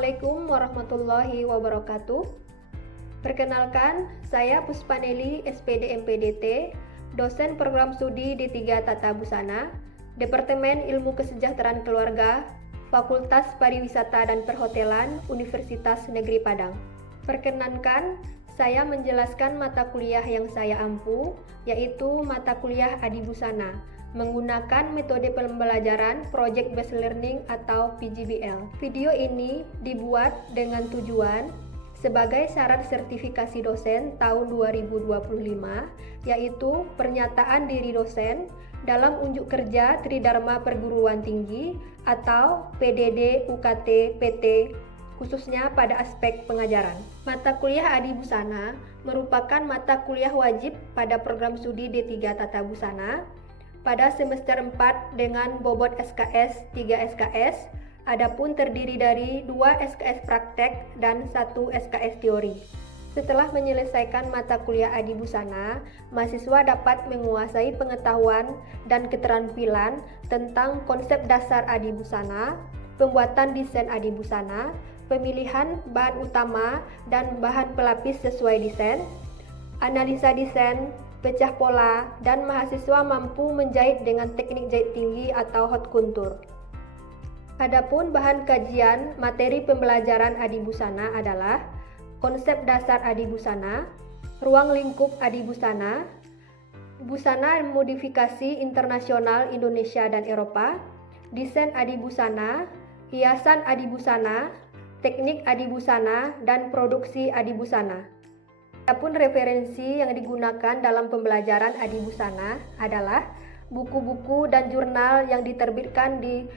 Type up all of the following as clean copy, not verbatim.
Assalamualaikum warahmatullahi wabarakatuh. Perkenalkan, saya Puspaneli SPD MPDT, dosen program studi D3 Tata Busana, Departemen Ilmu Kesejahteraan Keluarga, Fakultas Pariwisata dan Perhotelan, Universitas Negeri Padang. Perkenankan, saya menjelaskan mata kuliah yang saya ampu, yaitu mata kuliah Adibusana, menggunakan metode pembelajaran Project Based Learning atau PGBL. Video ini dibuat dengan tujuan sebagai syarat sertifikasi dosen tahun 2025, yaitu pernyataan diri dosen dalam unjuk kerja Tridharma Perguruan Tinggi atau PDD UKT PT, khususnya pada aspek pengajaran. Mata kuliah Adibusana merupakan mata kuliah wajib pada program studi D3 Tata Busana pada semester 4 dengan bobot SKS 3 SKS, adapun terdiri dari 2 SKS praktek dan 1 SKS teori. Setelah menyelesaikan mata kuliah Adibusana, mahasiswa dapat menguasai pengetahuan dan keterampilan tentang konsep dasar Adibusana, pembuatan desain Adibusana, pemilihan bahan utama dan bahan pelapis sesuai desain, analisa desain, pecah pola, dan mahasiswa mampu menjahit dengan teknik jahit tinggi atau haute couture. Adapun bahan kajian materi pembelajaran Adibusana adalah konsep dasar Adibusana, ruang lingkup Adibusana, busana modifikasi internasional Indonesia dan Eropa, desain Adibusana, hiasan Adibusana, teknik Adibusana, dan produksi Adibusana. Adapun referensi yang digunakan dalam pembelajaran Adibusana adalah buku-buku dan jurnal yang diterbitkan di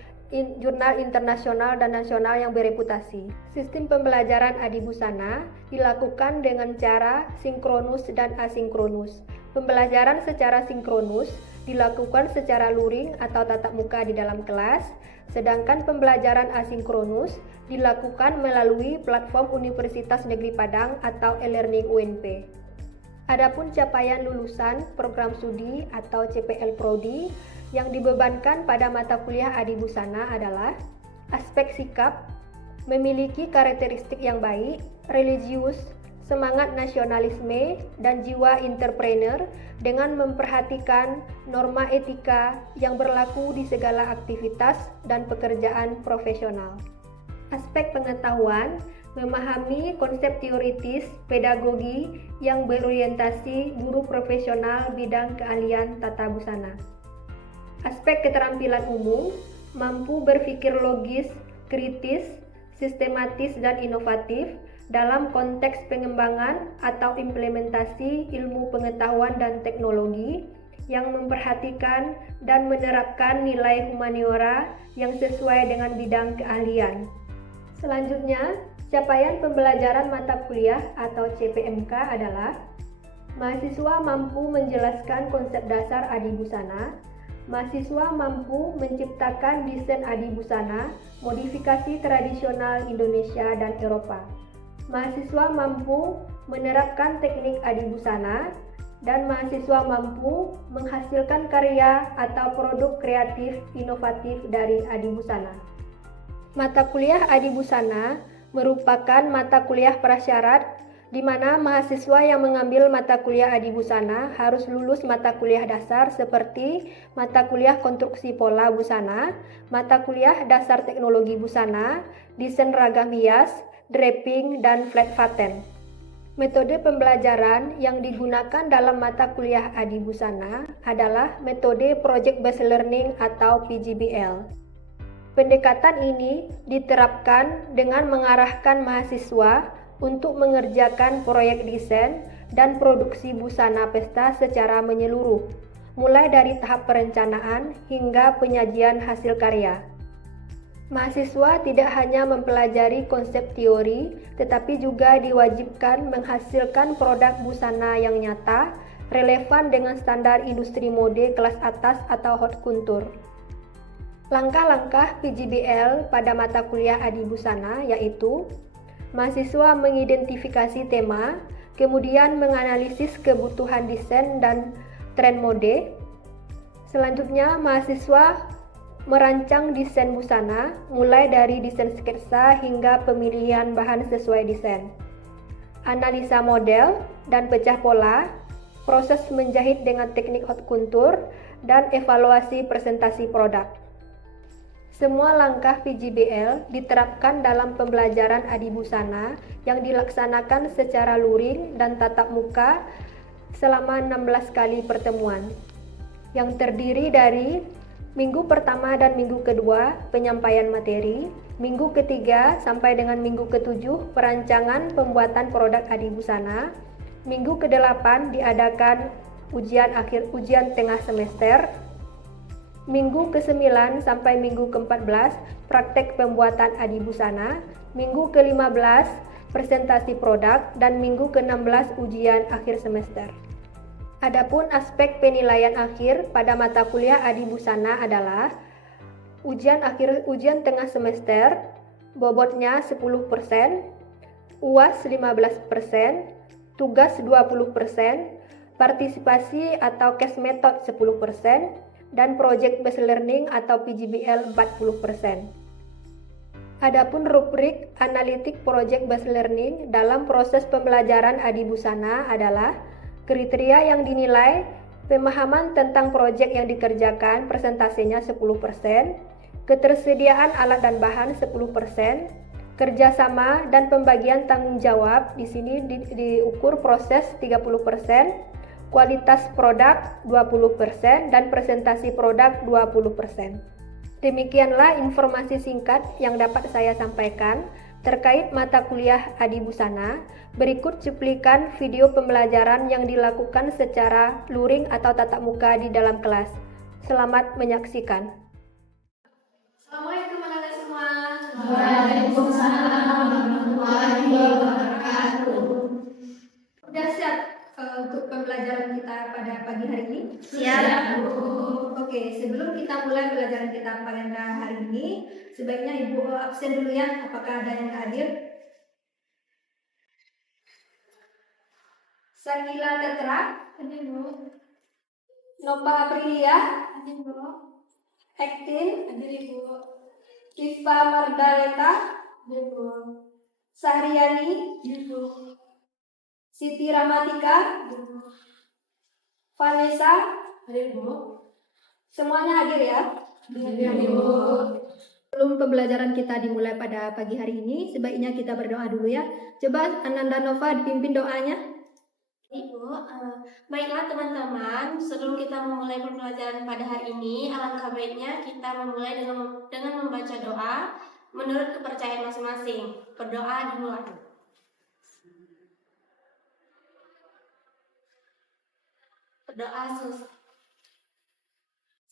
jurnal internasional dan nasional yang bereputasi. Sistem pembelajaran Adibusana dilakukan dengan cara sinkronus dan asinkronus. Pembelajaran secara sinkronus dilakukan secara luring atau tatap muka di dalam kelas, sedangkan pembelajaran asinkronus dilakukan melalui platform Universitas Negeri Padang atau e-learning UNP. Adapun capaian lulusan program studi atau CPL Prodi yang dibebankan pada mata kuliah Adibusana adalah aspek sikap, memiliki karakteristik yang baik, religius, semangat nasionalisme, dan jiwa entrepreneur dengan memperhatikan norma etika yang berlaku di segala aktivitas dan pekerjaan profesional. Aspek pengetahuan, memahami konsep teoritis pedagogi yang berorientasi guru profesional bidang keahlian tata busana. Aspek keterampilan umum, mampu berpikir logis, kritis, sistematis, dan inovatif dalam konteks pengembangan atau implementasi ilmu pengetahuan dan teknologi yang memperhatikan dan menerapkan nilai humaniora yang sesuai dengan bidang keahlian. Selanjutnya, capaian pembelajaran mata kuliah atau CPMK adalah mahasiswa mampu menjelaskan konsep dasar Adibusana, mahasiswa mampu menciptakan desain Adibusana, modifikasi tradisional Indonesia dan Eropa. Mahasiswa mampu menerapkan teknik Adibusana, dan mahasiswa mampu menghasilkan karya atau produk kreatif inovatif dari Adibusana. Mata kuliah Adibusana merupakan mata kuliah prasyarat di mana mahasiswa yang mengambil mata kuliah Adibusana harus lulus mata kuliah dasar seperti mata kuliah konstruksi pola busana, mata kuliah dasar teknologi busana, desain ragam hias, draping, dan flat pattern. Metode pembelajaran yang digunakan dalam mata kuliah Adibusana adalah metode Project Based Learning atau PGBL. Pendekatan ini diterapkan dengan mengarahkan mahasiswa untuk mengerjakan proyek desain dan produksi busana pesta secara menyeluruh, mulai dari tahap perencanaan hingga penyajian hasil karya. Mahasiswa tidak hanya mempelajari konsep teori, tetapi juga diwajibkan menghasilkan produk busana yang nyata, relevan dengan standar industri mode kelas atas atau haute couture. Langkah-langkah PGBL pada mata kuliah Adibusana yaitu mahasiswa mengidentifikasi tema, kemudian menganalisis kebutuhan desain dan tren mode. Selanjutnya, mahasiswa Merancang desain busana, mulai dari desain sketsa hingga pemilihan bahan sesuai desain. Analisa model dan pecah pola, proses menjahit dengan teknik haute couture, dan evaluasi presentasi produk. Semua langkah PJBL diterapkan dalam pembelajaran adibusana yang dilaksanakan secara luring dan tatap muka selama 16 kali pertemuan, yang terdiri dari minggu pertama dan minggu kedua penyampaian materi, minggu ketiga sampai dengan minggu ketujuh perancangan pembuatan produk adibusana, minggu ke-8 diadakan ujian tengah semester, minggu ke-9 sampai minggu ke-14 praktek pembuatan adibusana, minggu ke-15 presentasi produk, dan minggu ke-16 ujian akhir semester. Adapun aspek penilaian akhir pada mata kuliah adibusana adalah ujian tengah semester bobotnya 10%, UAS 15%, tugas 20%, partisipasi atau case method 10%, dan project based learning atau PJBL 40%. Adapun rubrik analitik project based learning dalam proses pembelajaran adibusana adalah kriteria yang dinilai: pemahaman tentang proyek yang dikerjakan persentasenya 10%, ketersediaan alat dan bahan 10%, kerjasama dan pembagian tanggung jawab di sini diukur proses 30%, kualitas produk 20%, dan presentasi produk 20%. Demikianlah informasi singkat yang dapat saya sampaikan terkait mata kuliah adibusana. Berikut cuplikan video pembelajaran yang dilakukan secara luring atau tatap muka di dalam kelas. Selamat menyaksikan. Assalamualaikum anak-anak semua. Waalaikumsalam warahmatullahi wabarakatuh. Sudah siap untuk pembelajaran kita pada pagi hari ini? Siap, Bu. Oke, sebelum kita mulai pelajaran kita pada hari ini, sebaiknya Ibu absen dulu ya. Apakah ada yang hadir? Sakila Tetra, Hadir, Bu. Nova Aprilia, Hadir, Bu. Ektin, Hadir, Ibu. Viva Mardaleta, Hadir, Bu. Sahriani, Hadir, Bu. Siti Ramatika, Hadir, Bu. Vanessa, Hadir, Bu. semuanya hadir ya. Hadir, Bu. Sebelum pembelajaran kita dimulai pada pagi hari ini, sebaiknya kita berdoa dulu ya. Coba Ananda Nova dipimpin doanya. Ibu, baiklah teman-teman, sebelum kita memulai pembelajaran pada hari ini, alangkah baiknya kita memulai dengan membaca doa menurut kepercayaan masing-masing. Berdoa dimulai. Berdoa selesai.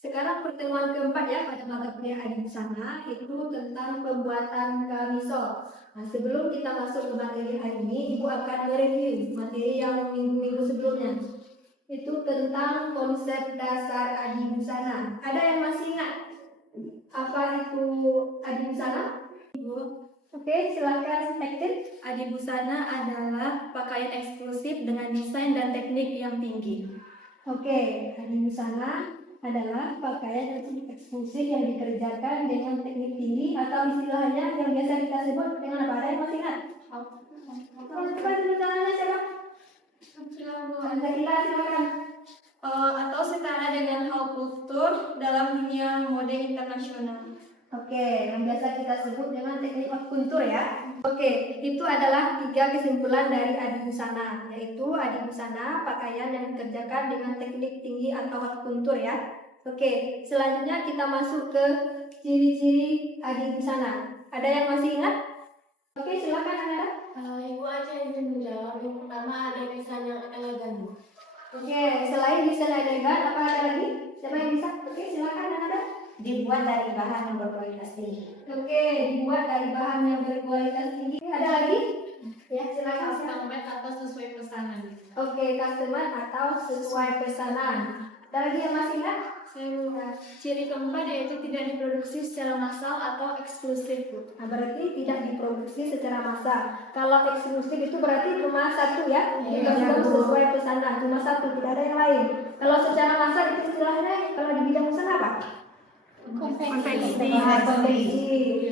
Sekarang pertemuan keempat ya pada mata kuliah adibusana, itu tentang pembuatan kamisol. Nah, sebelum kita masuk ke materi hari ini, Ibu akan mereview materi yang minggu-minggu sebelumnya. Itu tentang konsep dasar adibusana. Ada yang masih ingat apa itu adibusana? Ibu, Oke, silakan Ektin. adibusana adalah pakaian eksklusif dengan desain dan teknik yang tinggi. Oke, adibusana adalah pakaian eksklusif yang dikerjakan dengan teknik tinggi atau istilahnya yang biasa kita sebut dengan apa? Ada yang masih ingat? Coba sebut namanya siapa? Zakila, silakan. Atau setara dengan haute couture dalam dunia mode internasional. Oke, yang biasa kita sebut dengan teknik haute couture ya. Oke, itu adalah 3 kesimpulan dari adibusana, yaitu adibusana pakaian yang dikerjakan dengan teknik tinggi atau haute couture ya. Oke, selanjutnya kita masuk ke ciri-ciri adibusana. Ada yang masih ingat? Oke, silakan Anda. Ibu aja yang menjawab. Yang pertama ada desain yang elegan, Bu. Oke, selain desain elegan, apa ada lagi? Siapa yang bisa? Oke, silakan Anda. Dibuat dari bahan yang berkualitas tinggi. Oke, dibuat dari bahan yang berkualitas tinggi. Ada lagi? Ya, silakan. Custom-made atau sesuai pesanan. Oke, customer atau sesuai pesanan. Ada lagi yang masih ingat? Ciri keempat yaitu tidak diproduksi secara massal atau eksklusif, Bu. Nah, berarti tidak diproduksi secara massal. Kalau eksklusif itu berarti cuma satu ya, Iya, custom Bu. sesuai pesanan, cuma satu, tidak ada yang lain. Kalau secara massal itu istilahnya kalau di bidang busana apa? Konveksi. Konveksi.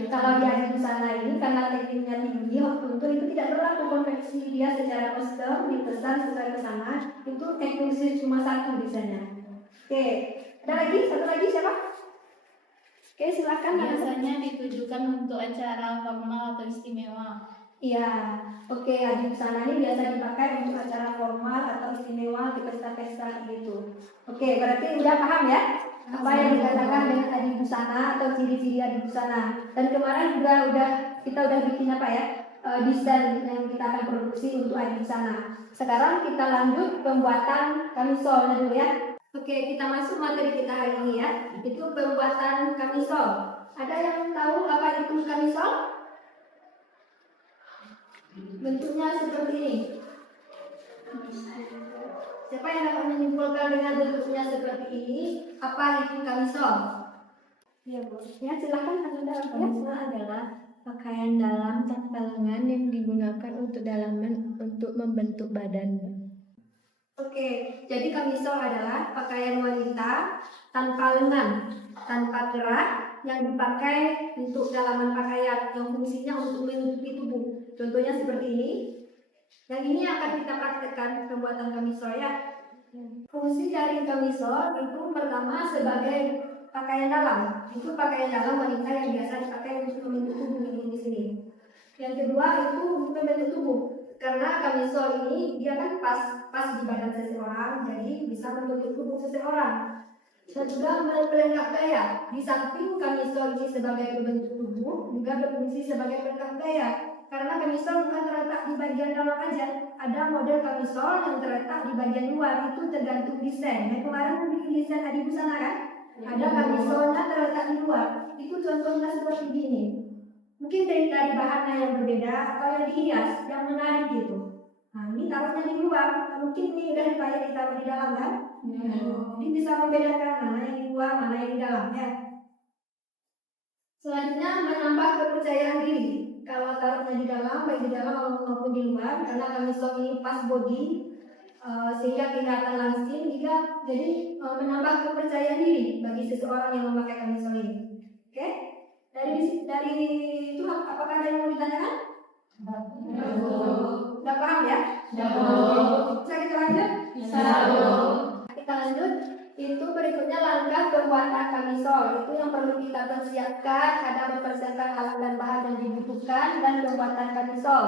Kalau di adi busana ini karena tekniknya tinggi, horkultur itu tidak berlaku konveksi, dia secara custom dipesan sesuai pesanan, itu eksklusif cuma satu biasanya. Oke, ada lagi? Satu lagi siapa? Oke, silakan. Biasanya ditujukan untuk acara formal atau istimewa. Iya, oke, adi busana ini biasa dipakai untuk acara formal atau istimewa di pesta-pesta gitu. Oke, berarti udah paham ya apa yang dikatakan dengan adi busana atau ciri-ciri adi busana. Dan kemarin kita udah bikin apa ya, desain yang kita akan produksi untuk adi busana. Sekarang kita lanjut pembuatan kamisol dulu ya. Oke, kita masuk materi kita hari ini ya. Itu pembuatan kamisol. Ada yang tahu apa itu kamisol? Bentuknya seperti ini. Siapa yang dapat menyimpulkan dengan bentuknya seperti ini? Apa itu kamisol? Ya, Bu. Ya, silakan Anda. Kamisol adalah pakaian dalam tanpa lengan yang digunakan untuk dalaman untuk membentuk badan. Oke, jadi kamisol adalah pakaian wanita tanpa lengan, tanpa kerah yang dipakai untuk dalaman pakaian yang fungsinya untuk menutupi tubuh. Contohnya seperti ini. Yang ini akan kita praktekkan pembuatan kamisol ya. Fungsi dari kamisol itu pertama sebagai pakaian dalam. Itu pakaian dalam wanita yang biasa dipakai untuk membentuk tubuh di sini. Yang kedua itu membentuk tubuh. Karena kamisol ini dia kan pas di badan seseorang, jadi bisa membentuk tubuh seseorang. Dan juga pelengkap gaya. Di samping kamisol ini sebagai pembentuk tubuh, juga berfungsi sebagai pelengkap gaya. Karena kamisol bukan terletak di bagian dalam aja. Ada model kamisol yang terletak di bagian luar, itu tergantung desain. Yang kemarin bikin desain adi busana kan? Ada kamisolnya terletak di luar. Itu contohnya seperti ini. Mungkin dari bahannya yang berbeda atau yang dihias, yang menarik gitu. Nah, ini taruhnya di luar, mungkin ini udah ditaruh di dalam kan? Ini bisa membedakan mana yang di luar, mana yang di dalam ya. Selanjutnya menambah kepercayaan diri. Kalau taruhnya di dalam, baik di dalam maupun di luar, karena kamisol ini pas body, sehingga kelihatan langsing, juga jadi menambah kepercayaan diri bagi seseorang yang memakai kamisol ini. Oke? Dari itu apakah ada yang mau ditanyakan? Udah paham ya? Bisa kita lanjut? Kita lanjut. Itu berikutnya langkah pembuatan kamisol. Itu yang perlu kita persiapkan, ada mempersiapkan alat dan bahan yang dibutuhkan dan pembuatan kamisol.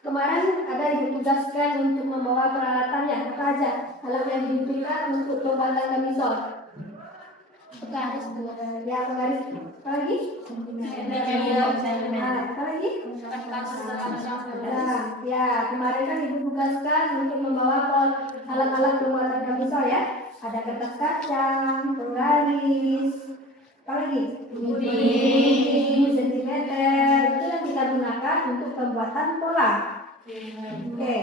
Kemarin ada ditugaskan untuk membawa peralatannya, apa aja alat yang dibutuhkan untuk pembuatan kamisol. Penggaris Ya, penggaris. Apa lagi? Apa lagi? Ya, kemarin kan ditugaskan untuk membawa alat-alat pembuatan kamisol ya. Ada kertas kaca, penggaris, apa lagi? Gunting, sentimeter, itu yang kita gunakan untuk pembuatan pola. Oke.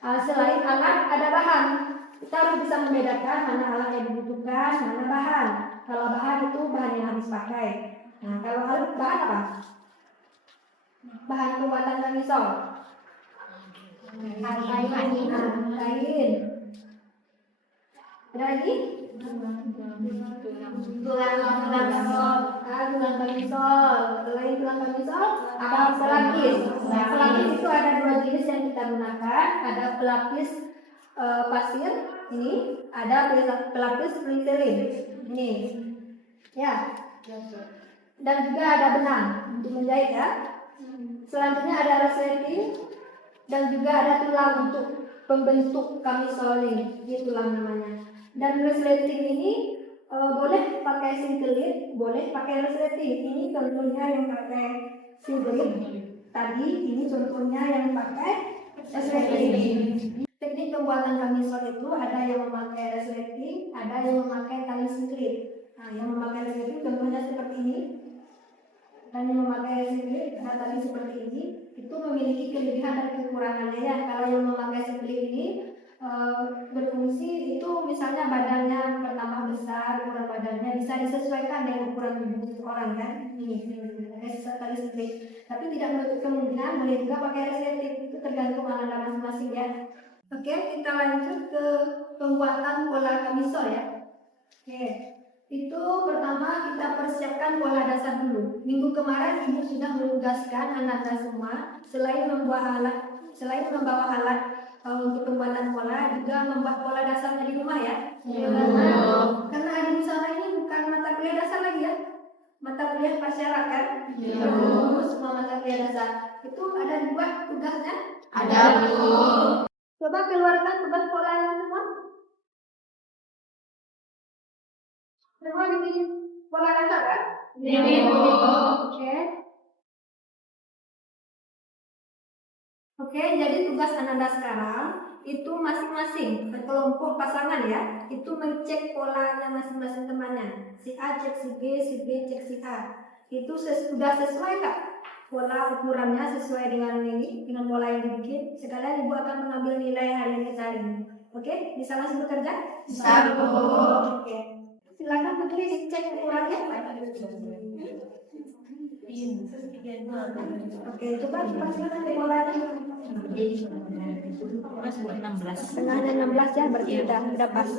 Selain alat, ada bahan. Kita harus bisa membedakan mana alat yang dibutuhkan, mana bahan. Kalau bahan itu bahan yang habis pakai. Nah, kalau alat bahan apa? Bahan pembuatan kamisol. Kain. Ada lagi? Tulang kamisol. Selain tulang kamisol, ada pelapis. Nah, pelapis itu ada dua jenis yang kita gunakan. Ada pelapis pasir, ini ada pelapis polietilen. Ini, ya. Dan juga ada benang untuk menjahit ya. Selanjutnya ada resleting dan juga ada tulang untuk pembentuk kamisol ini tulang namanya. Dan resleting ini boleh pakai singlet, boleh pakai resleting. Ini contohnya yang pakai singlet. Tadi ini contohnya yang pakai resleting. Teknik pembuatan kamisol itu ada yang memakai resleting, ada yang memakai tali singlet. Nah, yang memakai resleting contohnya seperti ini. Dan yang memakai singlet dan tali seperti ini itu memiliki kelebihan dan kekurangannya ya. Kalau yang memakai singlet ini berfungsi itu misalnya badannya bertambah besar, ukuran badannya bisa disesuaikan dengan ukuran tubuh seseorang kan. Ini tali singlet. Tapi tidak menutup kemungkinan boleh juga pakai resleting, itu tergantung anda masing-masing ya. Oke, kita lanjut ke pembuatan pola kamisol ya. Oke, Itu pertama kita persiapkan pola dasar dulu. Minggu kemarin Ibu sudah menugaskan anak-anak semua selain membawa alat untuk pembuatan pola, juga membuat pola dasarnya di rumah ya. Karena hari di sana ini bukan mata kuliah dasar lagi ya, mata kuliah parsyarat kan. Semua mata kuliah dasar itu ada dibuat tugasnya. Ada, Bu. Coba keluarkan tugas polanya semua. Semua bikin pola dasar kan? Ini, Bu. Oke, jadi tugas Ananda sekarang itu masing-masing berkelompok pasangan ya, itu mencek polanya masing-masing temannya. Si A cek si B cek si A. Itu sudah sesuai Kak? Pola ukurannya sesuai dengan pola yang dibikin. Sekalian Ibu akan mengambil nilai hari ini. Oke, bisa langsung bekerja? Bisa, Bu. Oke. Silakan Putri dicek ukurannya. Oke, coba silakan polanya. Tengahnya 16 ya, berarti udah pas.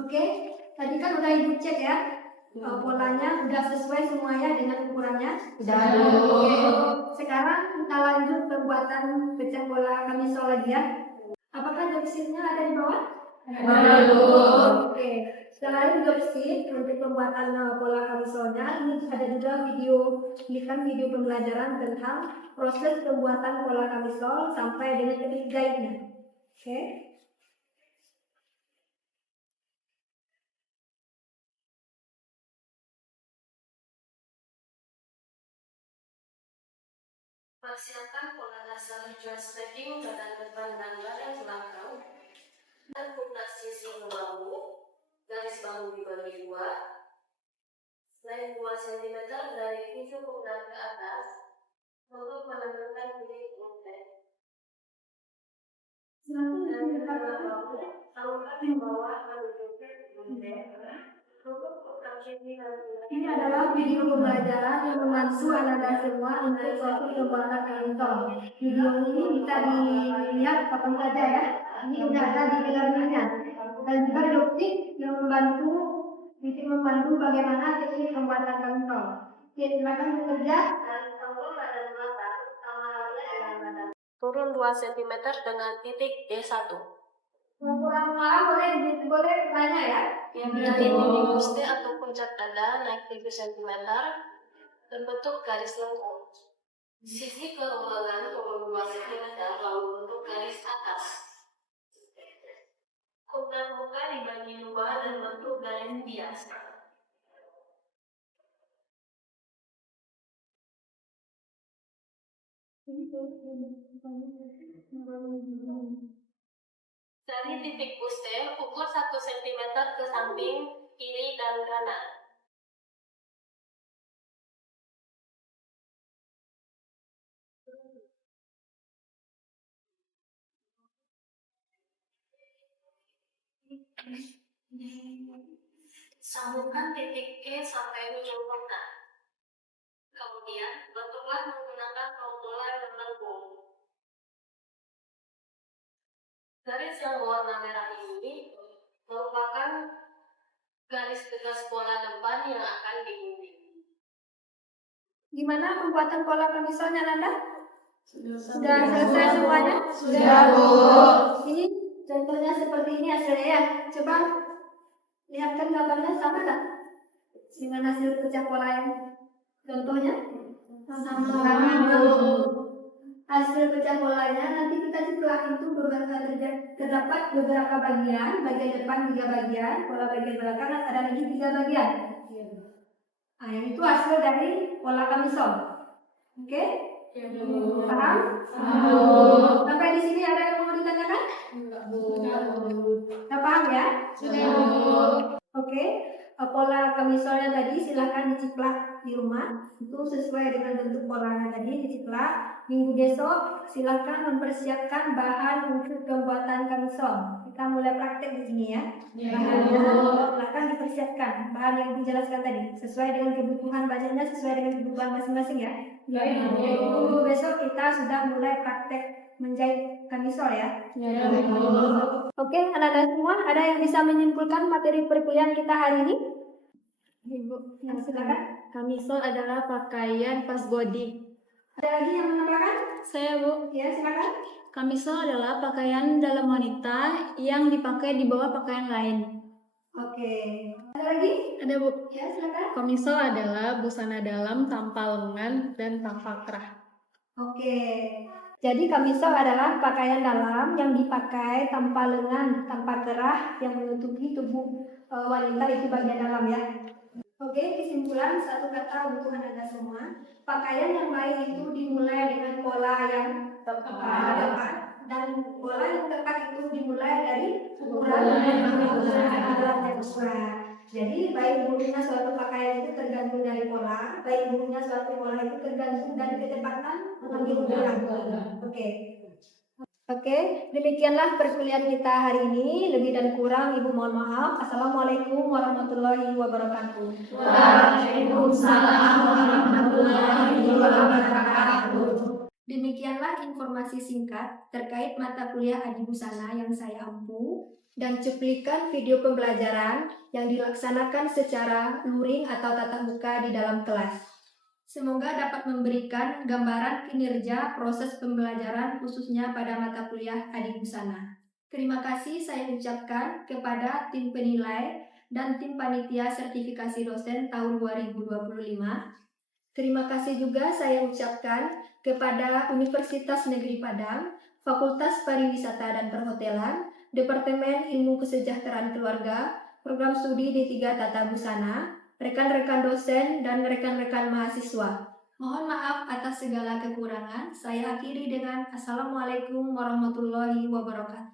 Oke, tadi kan udah Ibu cek ya, polanya udah sesuai semuanya dengan ukurannya. Sudah, Bu. Oke, sekarang kita lanjut pembuatan pecah bola kamisol lagi ya. Apakah job sheet-nya ada di bawah? Ada, Bu. Oke, selain job sheet untuk pembuatan pola kamisolnya, ini ada juga video pembelajaran tentang proses pembuatan pola kamisol sampai dengan titik jahitnya. Oke. Persiapkan pola dasar dressmaking badan depan dan badan belakang dan pundak sisi bahu, garis bahu dibagi dua, selain 2 cm dari ujung pundak ke atas untuk menentukan titik intek. Dan kepala bahu taruhkan di bawah menuju ke intek. Untuk pundak sisi dan pundak Ini adalah video pembelajaran yang membantu anak-anak semua untuk proses pembuatan kantong. Video ini bisa dilihat kapan saja ya. Ini sudah ada di e-learning-nya. Dan juga dokter yang membantu bagaimana teknik pembuatan kantong. Oke, silakan bekerja. kantong badan belakang sama halnya dengan badan. Turun 2 cm dengan titik D1. Boleh tanya ya. Dari titik gusti atau puncak dada naik 3 cm berbentuk garis lengkung. Sisi kerulangan turun 2 cm lalu bentuk garis atas. Pundak muka dibagi 2 dan bentuk garis biasa. Dari titik puster, ukur 1 cm ke samping kiri dan kanan. Sambungkan titik E sampai ujung pundak. Kemudian, bentuklah menggunakan bola yang melengkung. Garis yang warna merah ini merupakan garis tegas pola depan yang akan digunting. Gimana pembuatan pola kamisolnya Nanda? Sudah selesai semuanya? Sudah, Bu. Ini contohnya seperti ini hasilnya ya. Coba lihatkan gambarnya sama nggak dengan hasil pecah pola yang contohnya? Sama. Hasil pecah polanya nanti kita jumlah itu terdapat beberapa bagian depan 3 bagian, pola bagian belakang ada lagi 3 bagian. Nah, yang itu hasil dari pola kamisol. Oke? Paham? Sampai di sini ada yang mau ditanyakan? Sudah paham ya? Sudah, Bu. Oke. Pola kamisolnya tadi silahkan diciplak di rumah, itu sesuai dengan bentuk polanya tadi diciplak. Minggu besok silahkan mempersiapkan bahan untuk pembuatan kamisol. Kita mulai praktek di sini ya. Bahannya silahkan dipersiapkan bahan yang dijelaskan tadi sesuai dengan kebutuhan badannya, sesuai dengan kebutuhan masing-masing ya. Minggu besok kita sudah mulai praktek menjahit kamisol ya. Oke, anak-anak semua, ada yang bisa menyimpulkan materi perkuliahan kita hari ini? Ibu, Silakan. kamisol adalah pakaian pas body. Ada lagi yang menambahkan? Saya Bu, Ya, silakan. kamisol adalah pakaian dalam wanita yang dipakai di bawah pakaian lain. Oke. Ada lagi? Ada Bu. Ya, silakan. Kamisol adalah busana dalam tanpa lengan dan tanpa kerah. Oke. Jadi kamisol adalah pakaian dalam yang dipakai tanpa lengan, tanpa kerah yang menutupi tubuh wanita itu bagian dalam ya. Oke, kesimpulan satu kata untuk anda semua. Pakaian yang baik itu dimulai dengan pola yang tepat dan pola yang tepat itu dimulai dari ukuran yang sesuai. Jadi baik buruknya suatu pakaian itu tergantung dari pola, baik buruknya suatu pola itu tergantung dari kecepatan mengambil ukuran. Oke, demikianlah perkuliahan kita hari ini. Lebih dan kurang Ibu mohon maaf. Assalamualaikum warahmatullahi wabarakatuh. Waalaikumsalam warahmatullahi wabarakatuh. Demikianlah informasi singkat terkait mata kuliah Adibusana yang saya ampu dan cuplikan video pembelajaran yang dilaksanakan secara luring atau tatap muka di dalam kelas. Semoga dapat memberikan gambaran kinerja proses pembelajaran khususnya pada mata kuliah Adibusana. Terima kasih saya ucapkan kepada tim penilai dan tim panitia sertifikasi dosen tahun 2025. Terima kasih juga saya ucapkan kepada Universitas Negeri Padang, Fakultas Pariwisata dan Perhotelan, Departemen Ilmu Kesejahteraan Keluarga, Program Studi D3 Tata Busana, rekan-rekan dosen, dan rekan-rekan mahasiswa. Mohon maaf atas segala kekurangan. Saya akhiri dengan Assalamualaikum warahmatullahi wabarakatuh.